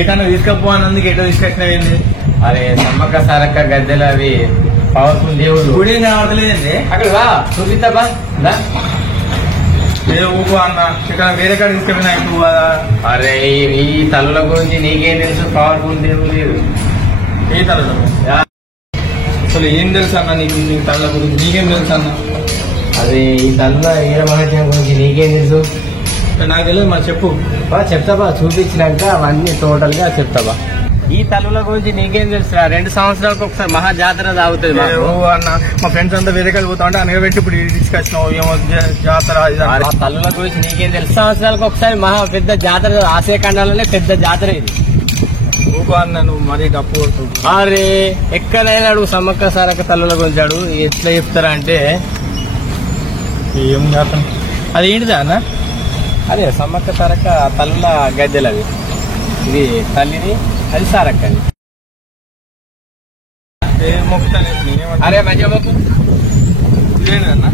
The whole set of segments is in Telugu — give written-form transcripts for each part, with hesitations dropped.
ఏటన్నా తీసుకపోనందుకు ఎటో తీసుకొచ్చినవి. అరే సమ్మక్క సారక్క గద్దెలు అవి పవర్ఫుల్ దేవుడు గుడి రావట్లేదండి. అక్కడ వా చూపిస్తావా ఊపు అన్న ఇక్కడ వేరే కాడ తీసుకెళ్ళినా ఇప్పుడు. అరే ఈ తల్లుల గురించి నీకేం తెలుసు? పవర్ఫుల్ దేవుడు లేదు. ఏ తల్లు అసలు ఏం తెలుసు అన్న నీకు? నీ తల్లుల గురించి నీకేం తెలుసు అన్న? అదే ఈ తల్లుల వీర మహత్యం గురించి నీకేం తెలుసు? నాకు తెలియదు మరి చెప్పు. చెప్తావా? చూపించినాక అవన్నీ టోటల్ గా చెప్తావా? ఈ తల్లుల గురించి నీకేం తెలుసు? 2 సంవత్సరాలకు ఒకసారి మహా జాతర తాగుతుంది అన్న. మా ఫ్రెండ్స్ అంతా వేరే కాడ పోతా ఉంటే అనగబెట్టి ఇప్పుడు తీసుకొచ్చినావు ఏమో జాతర. ఆ తల్లుల గురించి నీకేం తెలుసు? సంవత్సరాలకు ఒకసారి మహా పెద్ద జాతర, ఆసియా పెద్ద జాతర ఇది. ఊపు అన్న నువ్వు మరీ డప్పు కొడుతు. అరే ఎక్కడైనా అడుగు సమ్మక్క సారక్క తల్లుల గురించి అడుగు. ఎట్లా చెప్తారా అంటే ఏం జాతర అది ఏంటిదా అన్న? అదే సమ్మక్క సారక్క తల్లుల గద్దెలు అవి. ఇది తల్లిది, అది సారక్కది. అరే మంచిగా మొక్కు. ఇదేంటన్న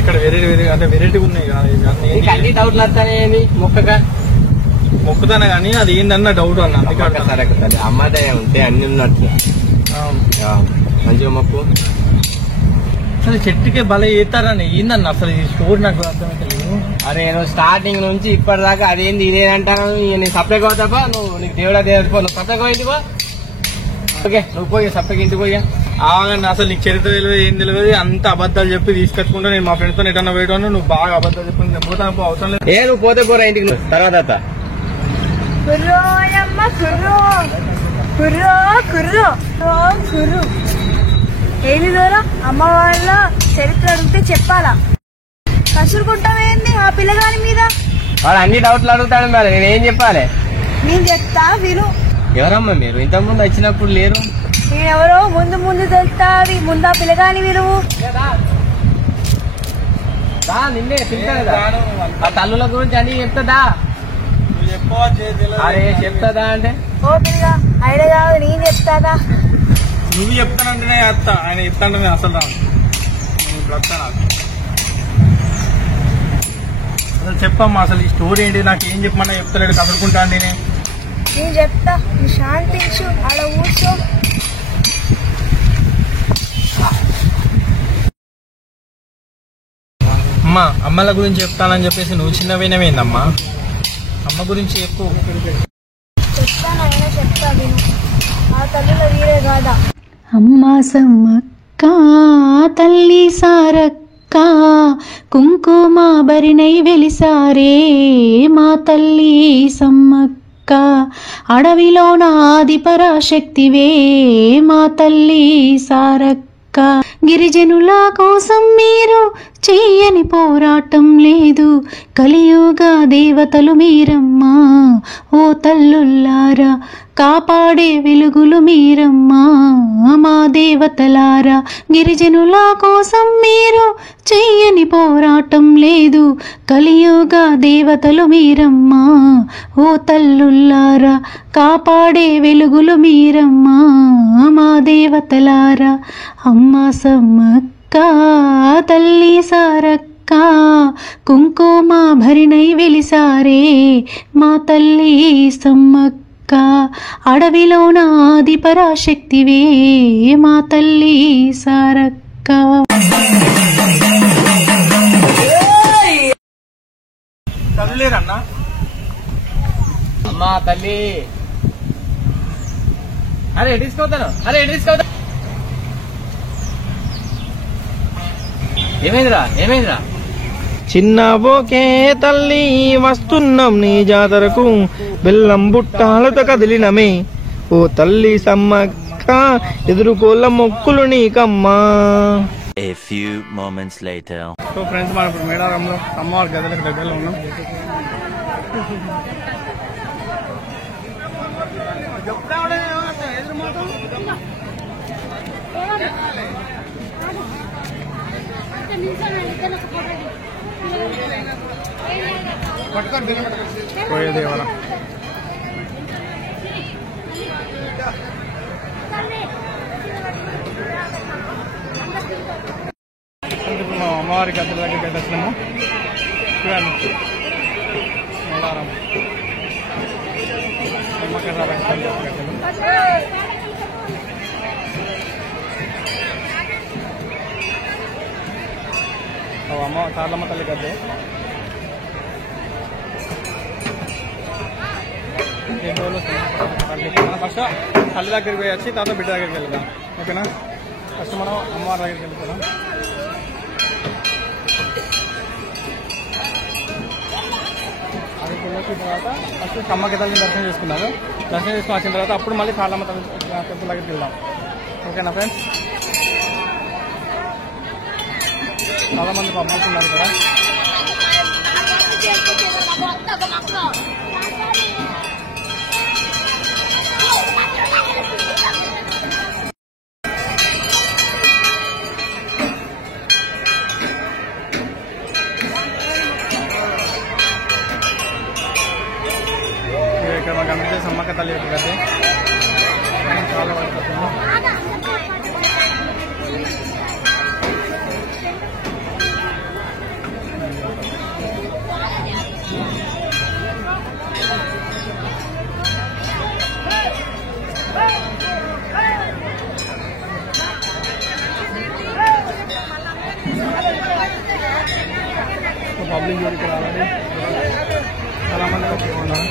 ఇక్కడ వేరే అంటే వెరైటీ ఉన్నాయి కదా. అన్ని డౌట్లు వస్తానే మొక్కగా మొక్కుతానే కానీ అది ఏందన్న డౌట్ అన్న. సమ్మక్క సారక్క తల్లి అమ్మదయ ఉంటే అన్ని ఉన్నట్టు. మంచిగా మొక్కు. అసలు చెట్టుకే బల చేస్తారని ఏందన్న అసలు ఈ స్టోరీ నాకు అర్థమైతే. అరే నువ్వు స్టార్టింగ్ నుంచి ఇప్పటిదాకా అదేంది ఇదేంటాను. నేను సప్లైకి అవుతావా? నీకు దేవుడా దేవుడిపో, నువ్వు సప్లైకి పోయిందిపో. ఓకే నువ్వు పోయి సప్లైకి ఇంటికి పోయా. ఆగండి అసలు నీకు చరిత్ర తెలియదు ఏం తెలియదు. అంత అబద్ధాలు చెప్పి తీసుకొచ్చుకుంటా నేను మా ఫ్రెండ్స్ తో ఎటన్నా వేయడం. నువ్వు బాగా అబద్ధాలు చెప్పి పోతాను అవసరం లేదు. నువ్వు పోతే పోరా ఇంటికి. నువ్వు తర్వాత ఏది దూరం అమ్మ వాళ్ళ చరిత్ర అడిగితే చెప్పాలా? కసురుకుంటావేంది ఆ పిల్లగాని మీద? వాడు అన్ని డౌట్లు అడుగుతాడు. మరి నేనేం చెప్పాలి? నేను చెప్తా విను. ఎవరమ్మా మీరు? ఇంతకు ముందు వచ్చినప్పుడు లేరు. నేనెవరో ముందు తెలుస్తుంది. ముందు ఆ పిల్లగాని విలువు. నిన్నే తింటాదా? ఆ తల్లుల గురించి అన్ని చెప్తాదా? అరే చెప్తాదా అంటే ఓ పిల్లగా ఆయన కాదు నేను చెప్తాదా? నువ్వు చెప్తానంటేనే చేస్తా. ఆయన చెప్తాంటే అసలు రాను. ఇప్పుడు వస్తాను అసలు చెప్పమ్మా. అసలు ఈ స్టోరీ ఏంటి? నాకు ఏం చెప్పమన్నా చెప్తాడు. కదులుకుంటా అండి నేను చెప్తా. నువ్వు శాంతించు, ఆడ కూర్చో. అమ్మా అమ్మల గురించి చెప్తానని చెప్పేసి నువ్వు చిన్న వినవేందమ్మా? అమ్మ గురించి చెప్పు. చెప్తాను ఆయన చెప్తా విను. ఆ తల్లుల వీరే కాదా? అమ్మ సమ్మక్క తల్లి సారక్క కుంకుమ భరిణై వెలిసారే మా తల్లి సమ్మక్క. అడవిలోన ఆది పరాశక్తివే మా తల్లి సారక్క. గిరిజనుల కోసం మీరు చెయ్యని పోరాటం లేదు. కలియుగ దేవతలు మీరమ్మా ఓ తల్లుల్లారా. కాపాడే వెలుగులు మీరమ్మా మా దేవతలారా. గిరిజనుల కోసం మీరు చెయ్యని పోరాటం లేదు. కలియుగ దేవతలు మీరమ్మా ఓ తల్లుల్లారా. కాపాడే వెలుగులు మీరమ్మా మా దేవతలారా. అమ్మ సమ్మక్క తల్లి సారక్క కుంకుమ భరిణై వెలిసారే మా తల్లి సమ్మక్క. అడవిలోన ఆది పరాశక్తివే మా తల్లి సారక్క. చదువులేరన్నా అమ్మా తల్లి. అరే తీసుకొస్తాను. ఏమైందిరా? చిన్న బోకే తల్లి వస్తున్నాం నీ జాతరకు. బెల్లం బుట్టాలతో కదిలినమే ఓ తల్లి సమ్మక్క. ఎదురుకోళ్ళ మొక్కులు నీకమ్మా. A few moments later. So friends మనం ఇప్పుడు మేడారంలో అమ్మవారి గదులకు దగ్గరలో ఉన్నాం. పోయేదేవరా అమ్మవారి గద్దెల దగ్గరికి వచ్చినాము. చూడండి మేడారం. పక్కన రావాలి. అమ్మ తాళ్ళమ్మ తల్లి గద్దే ఫస్ట్ తల్లి దగ్గరికి పోయి వచ్చి తర్వాత బిడ్డ దగ్గరికి వెళ్దాం. ఓకేనా? ఫస్ట్ మనం అమ్మవారి దగ్గరికి వెళ్తున్నాం. అక్కడికి వెళ్ళొచ్చిన తర్వాత ఫస్ట్ కమ్మకి తల్లిని దర్శనం చేసుకున్నాము. దర్శనం చేసుకుని వచ్చిన తర్వాత అప్పుడు మళ్ళీ తాళ్ళమ్మ తల్లి టెంపుల్ దగ్గరికి వెళ్దాం. ఓకేనా ఫ్రెండ్స్? చాలా మంది పంపుతున్నారు ఇక్కడ. ఇక్కడ మాకు అమ్మితే సమ్మక్క తల్లి యొక్క గద్దె చాలా పడుతుంది. పబ్లిక్ జోలికి రావాలి. చాలా మంది ఉన్నారు.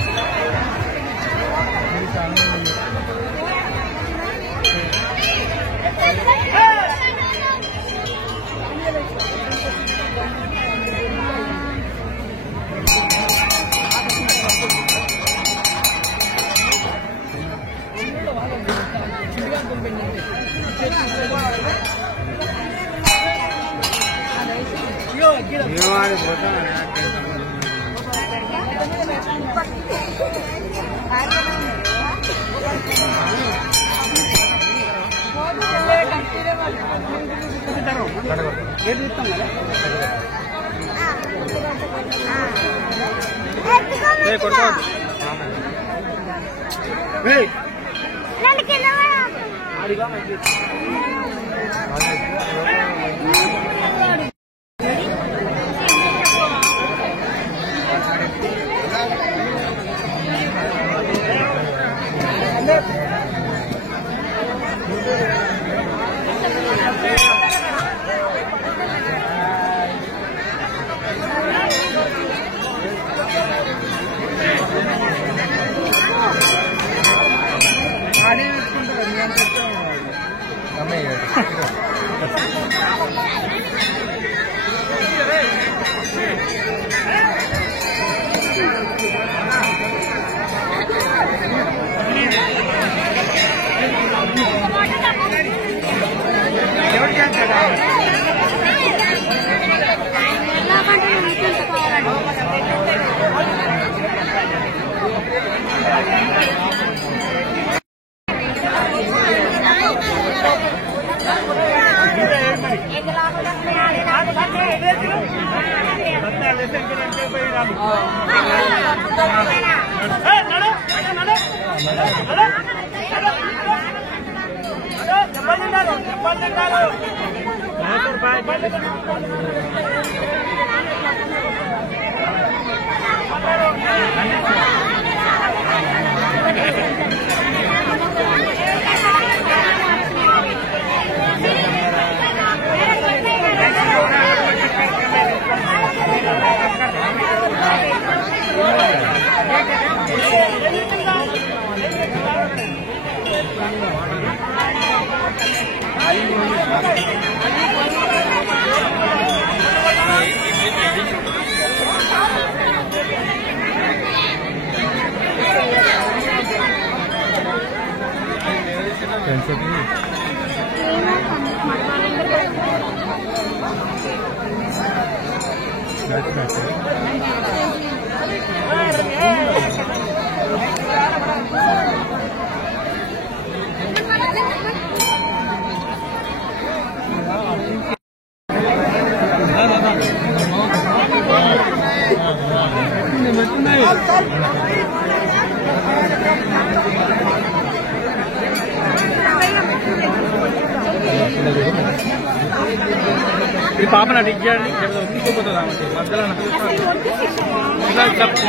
పాపన డిగ్ చేయండి, ఒప్పుకోపోతుంది మధ్యలో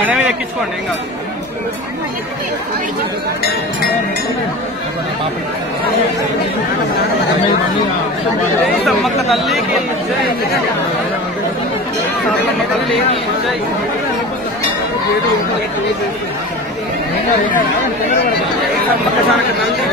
మెడ మీద ఎక్కించుకోండి, ఏం కాదు. సమ్మక్క తల్లికి సమ్మక్క తల్లికి సమ్మక్క సారక్క తల్లి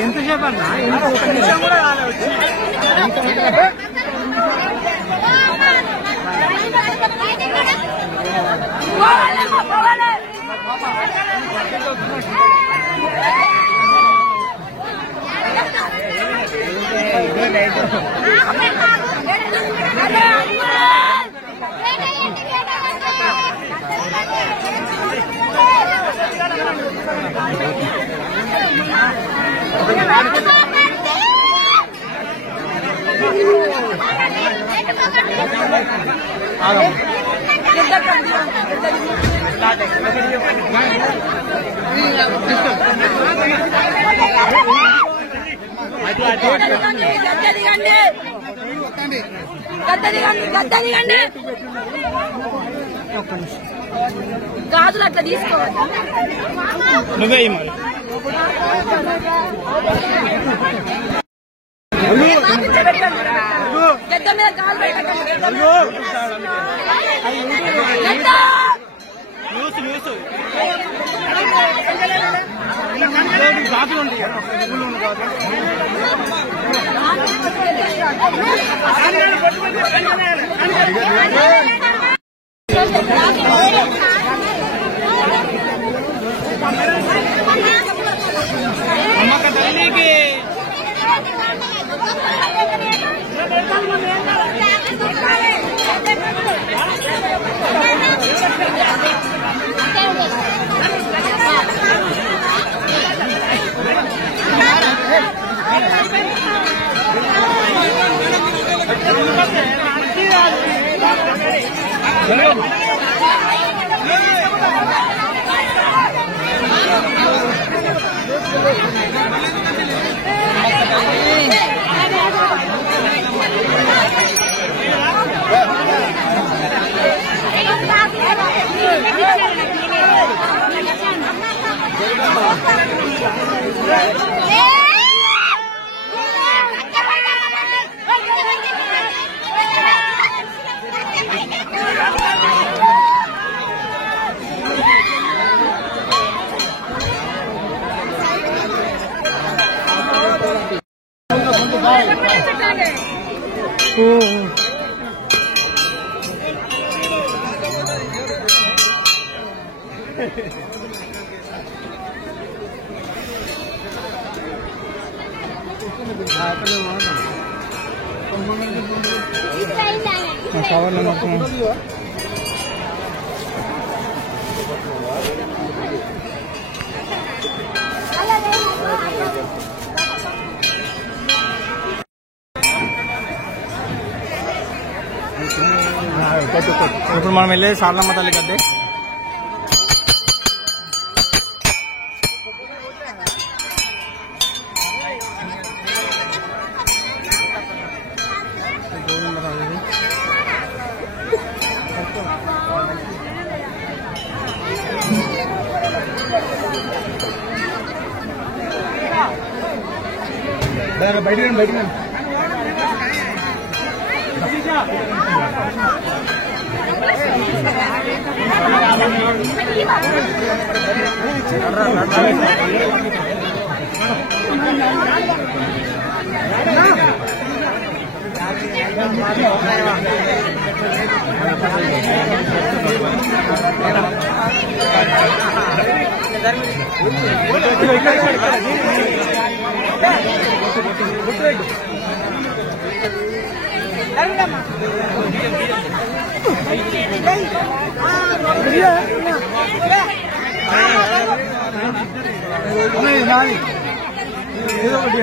ఎంతసేపు అన్నా ఒక నిమిషం కూడా కాలేదు. గాజులు అట్లా తీసుకోవాలి. నువ్వే మరి పెద్ద మీద కాలు పెట్టండి. సమ్మక్క తల్లికి కవర్లో మొత్తం ఇప్పుడు మనం వెళ్ళేది సారలమ్మ తల్లి గద్దె. బయట ఏదో ఒకటి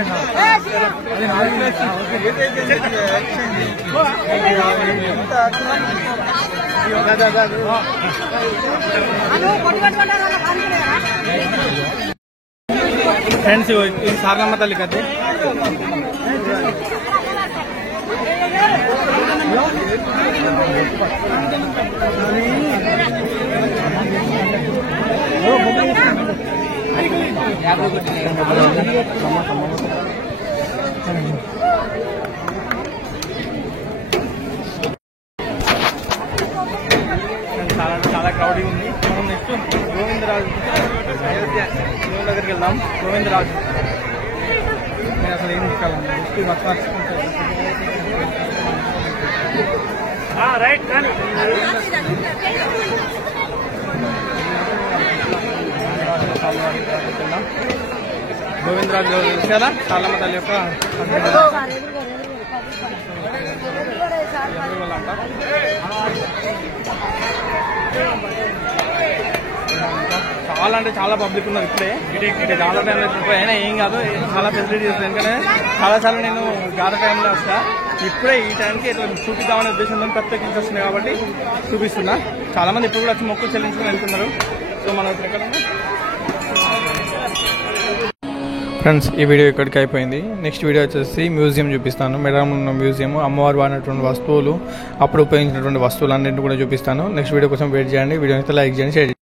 ఫ్రెండ్స్, ఇది సారలమ్మ తల్లి కదే. చాలా క్రౌడీ ఉంది. మనం నెక్స్ట్ గోవిందరాజు దేవుని దగ్గరికి వెళ్దాం. గోవిందరాజు నేను అసలు ఏం తీసుకోవాలండి, నెక్స్ట్ మర్చిపోతాను. గోవిందరాజు చూసారా సారలమ్మ తల్లి యొక్క చాలా అంటే చాలా పబ్లిక్ ఉన్నారు ఇప్పుడే. చాలా టైం అయినా ఏం కాదు, చాలా ఫెసిలిటీస్ వస్తాయి. ఎందుకంటే చాలాసార్లు నేను గార టైంలో వస్తా, ఇప్పుడే ఈ టైంకి ఇట్లా చూపిద్దామనే ఉద్దేశంతో ప్రత్యేకించి వస్తున్నాయి కాబట్టి చూపిస్తున్నా. చాలా మంది ఇప్పుడు కూడా వచ్చి మొక్కులు చెల్లించుకుని వెళ్తున్నారు. సో మనం ఇప్పుడు ఎక్కడ ఫ్రెండ్స్, ఈ వీడియో ఇక్కడికి అయిపోయింది. నెక్స్ట్ వీడియో వచ్చేసి మ్యూజియం చూపిస్తాను. మేడారంలో ఉన్న మ్యూజియం, అమ్మవారు వాడినటువంటి వస్తువులు, అప్పుడు ఉపయోగించినటువంటి వస్తువులు అన్నింటినీ కూడా చూపిస్తాను. నెక్స్ట్ వీడియో కోసం వెయిట్ చేయండి. వీడియో అయితే లైక్ చేయండి, షేర్ చేయండి.